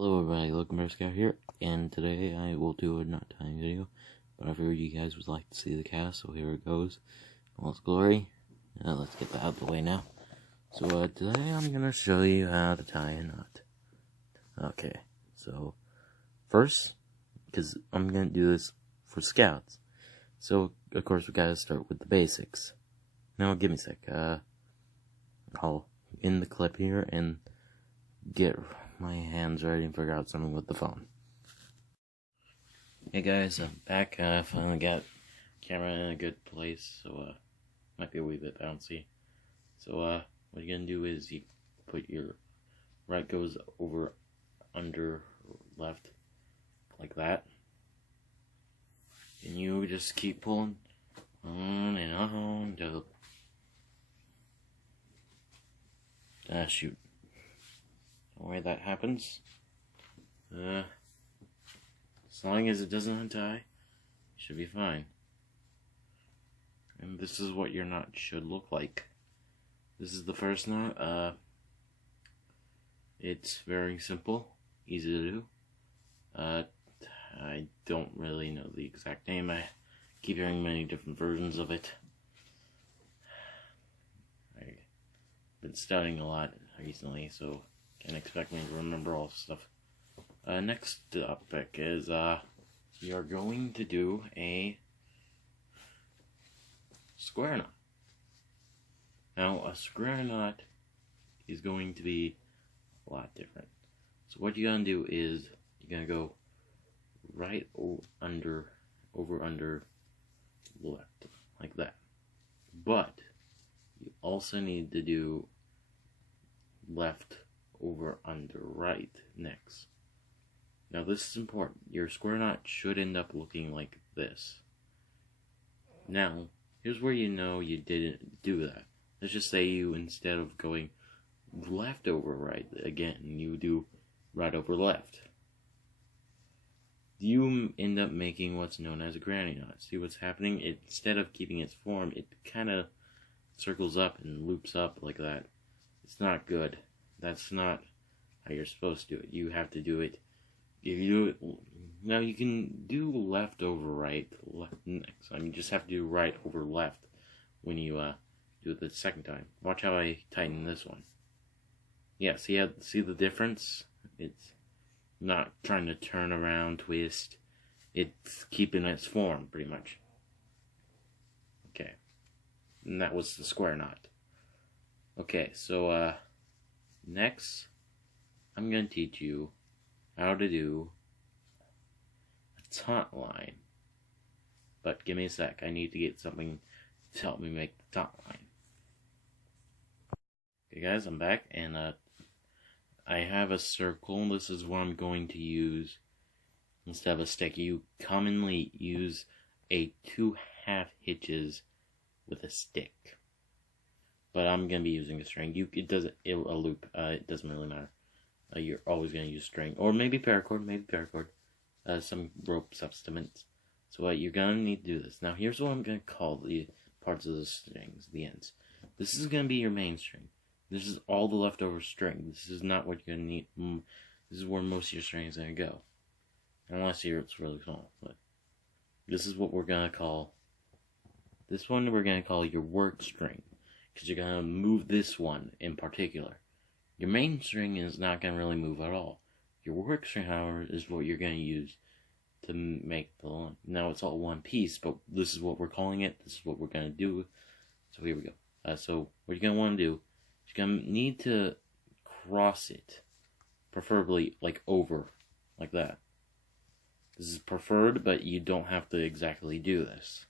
Hello everybody, Looking Scout here, and today I will do a knot tying video, but I figured you guys would like to see the cast, so here it goes. All its glory. Let's get that out of the way now. So today I'm going to show you how to tie a knot. Okay, so first, because I'm going to do this for scouts, so of course we got to start with the basics. Now give me a sec, I'll end the clip here and get my hands ready and figure out something with the phone. Hey guys, I'm back. I finally got camera in a good place, so might be a wee bit bouncy. So what you're gonna do is you put your right goes over, under, left, like that, and you just keep pulling on and on till shoot. The way that happens, as long as it doesn't untie, it should be fine. And this is what your knot should look like. This is the first knot. It's very simple, easy to do. I don't really know the exact name. I keep hearing many different versions of it. I've been studying a lot recently, so can't expect me to remember all this stuff. Next topic is you're going to do a square knot. Now a square knot is going to be a lot different. So what you're gonna do is you're gonna go right under, over, under, left, like that. But you also need to do left, over, under, right next. Now this is important. Your square knot should end up looking like this. Now, here's where you know you didn't do that. Let's just say you, instead of going left over right again, you do right over left. You end up making what's known as a granny knot. See what's happening? Instead of keeping its form, it kind of circles up and loops up like that. It's not good. That's not how you're supposed to do it. You have to do it. If you do it now, you can do left over right next. I mean, you just have to do right over left when you do it the second time. Watch how I tighten this one. Yeah, see the difference? It's not trying to turn around, twist. It's keeping its form pretty much. Okay, and that was the square knot. Okay, so next, I'm going to teach you how to do a taut line. But give me a sec, I need to get something to help me make the taut line. Okay guys, I'm back, and I have a circle. This is what I'm going to use instead of a stick. You commonly use a 2 half hitches with a stick. But I'm going to be using a string. A loop. It doesn't really matter. You're always going to use string. Or maybe paracord. Some rope substitutes. So you're going to need to do this. Now here's what I'm going to call the parts of the strings, the ends. This is going to be your main string. This is all the leftover string. This is not what you're going to need. This is where most of your string is going to go. Unless it's really small. But this is what we're going to call, this one we're going to call your work string. Because you're going to move this one in particular. Your main string is not going to really move at all. Your work string, however, is what you're going to use to make the line. Now it's all one piece, but this is what we're calling it. This is what we're going to do. So here we go. So what you're going to want to do, you're going to need to cross it. Preferably like over, like that. This is preferred, but you don't have to exactly do this.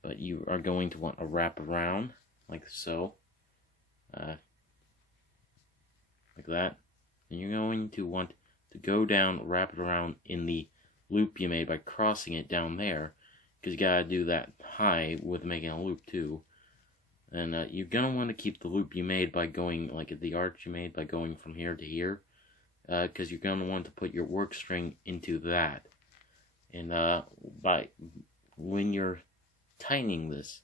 But you are going to want to wrap around, like so. Like that. And you're going to want to go down, wrap it around in the loop you made by crossing it down there. Because you gotta do that high with making a loop too. And you're gonna want to keep the loop you made by going, like the arch you made by going from here to here. Because you're gonna want to put your work string into that. And when you're tightening this,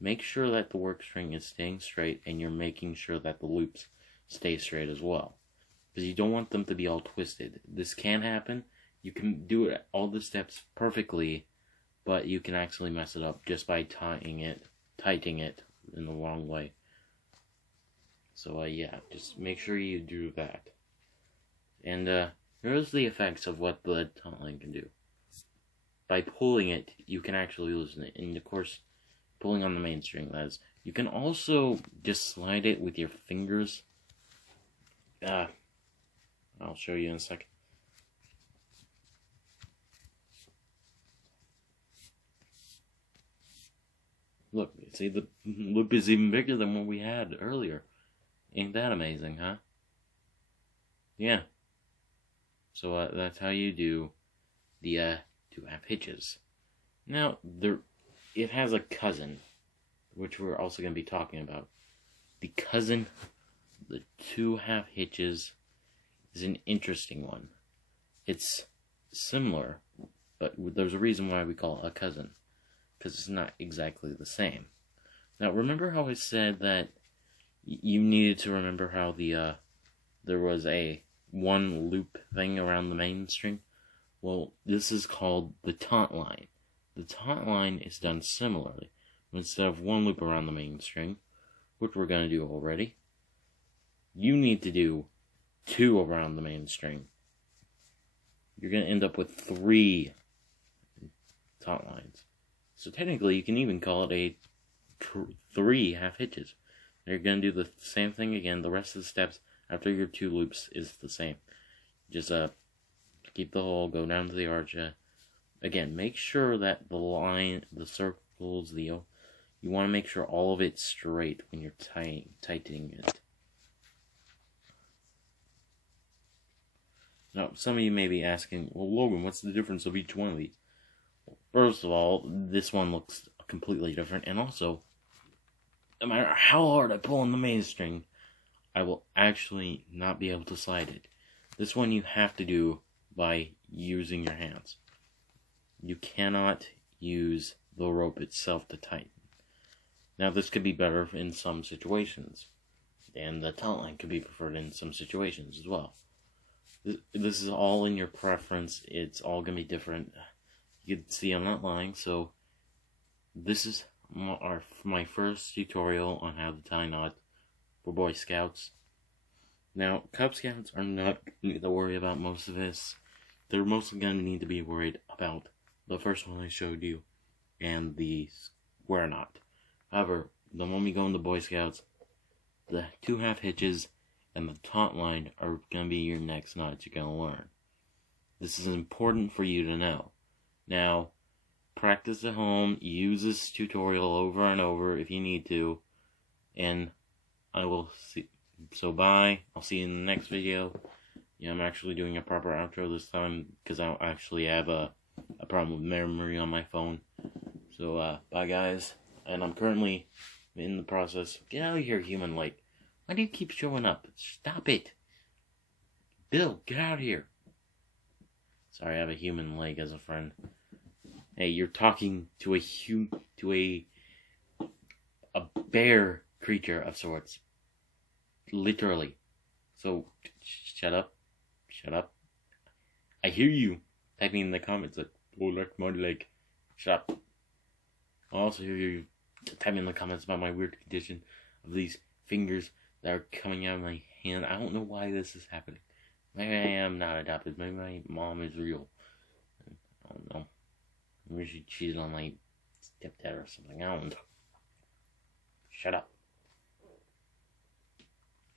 make sure that the work string is staying straight and you're making sure that the loops stay straight as well. because you don't want them to be all twisted. This can happen. You can do it all the steps perfectly, but you can actually mess it up just by tightening it in the wrong way. So yeah, just make sure you do that. And here's the effects of what the taut line can do. By pulling it, you can actually loosen it, and of course, pulling on the main string, that is. You can also just slide it with your fingers. I'll show you in a second. Look, see, the loop is even bigger than what we had earlier. Ain't that amazing, huh? Yeah. So that's how you do the 2/2 hitches. Now, it has a cousin, which we're also going to be talking about. The cousin, the 2/2 hitches, is an interesting one. It's similar, but there's a reason why we call it a cousin. Because it's not exactly the same. Now, remember how I said that you needed to remember how there was a one loop thing around the main string? Well, this is called the taut line. The taut line is done similarly. Instead of one loop around the main string, which we're going to do already, you need to do 2 around the main string. You're going to end up with 3 taut lines. So technically, you can even call it a 3 half hitches. You're going to do the same thing again. The rest of the steps after your 2 loops is the same. Just keep the hole, go down to the arch. Again, make sure that the line, the circles, you want to make sure all of it's straight when you're tightening it. Now, some of you may be asking, well, Logan, what's the difference of each one of these? First of all, this one looks completely different, and also, no matter how hard I pull on the main string, I will actually not be able to slide it. This one you have to do by using your hands. You cannot use the rope itself to tighten. Now, this could be better in some situations, and the taut line could be preferred in some situations as well. This is all in your preference. It's all going to be different. You can see I'm not lying, so this is my first tutorial on how to tie knot for Boy Scouts. Now, Cub Scouts are not going to worry about most of this. They're mostly going to need to be worried about the first one I showed you and the square knot. However, the moment we go into Boy Scouts, the 2/2 hitches and the taut line are going to be your next knots you're going to learn. This is important for you to know. Now, practice at home, use this tutorial over and over if you need to, and I will see. So bye, I'll see you in the next video. Yeah, I'm actually doing a proper outro this time, because I actually have a problem with memory on my phone. So, bye guys, and I'm currently in the process. Get out of here, human leg. Why do you keep showing up? Stop it. Bill, get out of here. Sorry, I have a human leg as a friend. Hey, you're talking to a bear creature of sorts. Literally. So, shut up. Shut up. I hear you typing in the comments like, oh, that's my leg. Shut up. I also hear you typing in the comments about my weird condition of these fingers that are coming out of my hand. I don't know why this is happening. Maybe I am not adopted. Maybe my mom is real. I don't know. Maybe she cheated on my stepdad or something. I don't know. Shut up.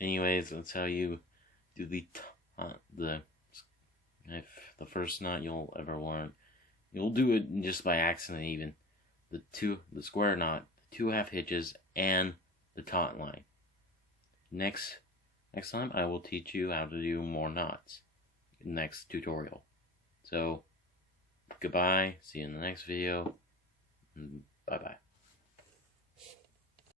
Anyways, that's how you do the first knot you'll ever learn. You'll do it just by accident even. The square knot, the 2/2 hitches, and the taut line. Next time I will teach you how to do more knots. Next tutorial. So, goodbye, see you in the next video, bye bye.